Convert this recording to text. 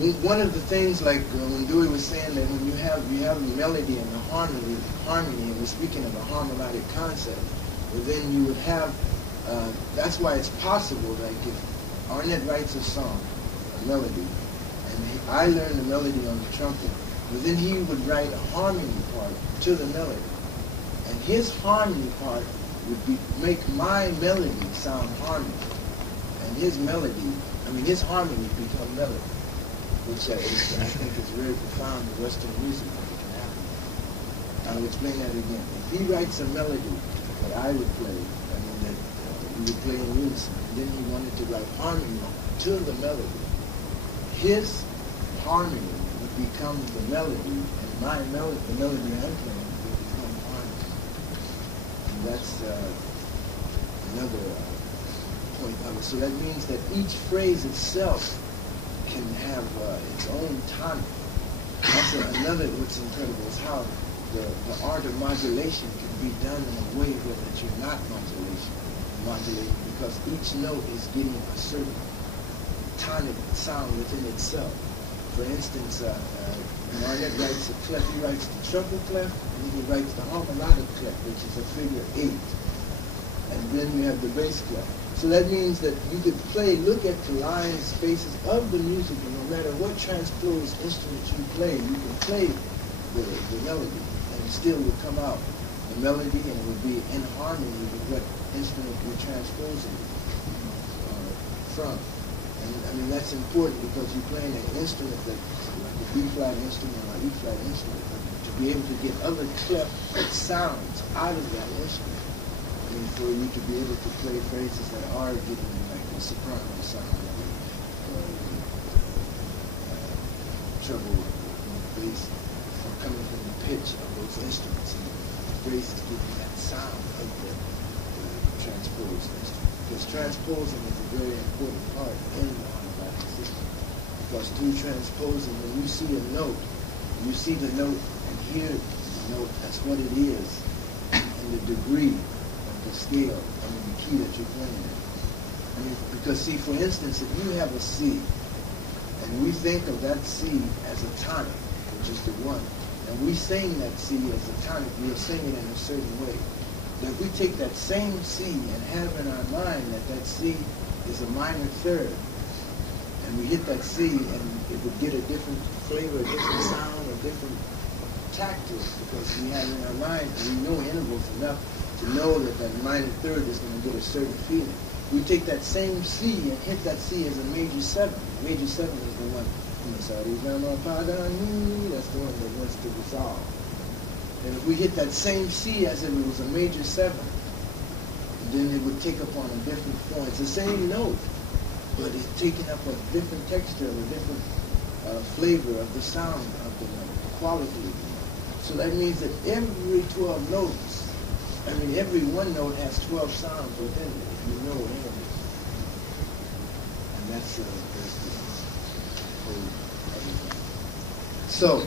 one of the things, like when Dewey was saying that when you have a melody and a harmony, and we're speaking of a harmonic concept, well, then you would have, that's why it's possible, like if Ornette writes a song, a melody, and I learn the melody on the trumpet, but then he would write a harmony part to the melody, and his harmony part would make my melody sound harmony, and his harmony become melody, which I think is very profound in Western music when it can happen. I'll explain that again. If he writes a melody that I would play, that we would play in unison, and then he wanted to write harmony to the melody, his harmony would become the melody, and my melody, the melody I'm playing, would become harmony. And that's another point of it. So that means that each phrase itself can have its own tonic. That's another, what's incredible is how the art of modulation can be done in a way where that you're not modulating, because each note is getting a certain tonic sound within itself. For instance, when Ornette writes a clef, he writes the treble clef, and then he writes the harmonic clef, which is a figure 8. And then you have the bass clef. So that means that you could look at the lines, spaces of the music, and no matter what transposed instrument you play, you can play the melody, and it still would come out the melody, and it would be in harmony with what instrument you're transposing from. And I mean, that's important because you're playing an instrument that's like a B-flat instrument or E-flat instrument, to be able to get other clef sounds out of that instrument. I mean, for you to be able to play phrases that are giving like a soprano sound, treble, bass, coming from the pitch of those instruments, and the bass is giving that sound of the transposed instrument. Because transposing is a very important part in the harmonic system. Because through transposing, when you see a note, you see the note and hear the note as what it is, and the degree of the scale, I mean the key that you're playing in. I mean, because see, for instance, if you have a C, and we think of that C as a tonic, which is the 1, and we sing that C as a tonic, we'll sing it in a certain way. Now, if we take that same C and have in our mind that C is a minor third, and we hit that C, and it would get a different flavor, a different sound, a different tact to it, because we have in our mind, and we know intervals enough to know that that minor third is going to get a certain feeling. We take that same C and hit that C as a major 7. Major 7 is the one, that's the one that wants to resolve. And if we hit that same C as if it was a major 7, then it would take up on a different form. It's the same note, but it's taking up a different texture, a different flavor of the sound of the note, the quality of the note. So that means that every 12 notes, I mean, every one note has 12 sounds within it, if you know what it is. And that's the whole everything. So,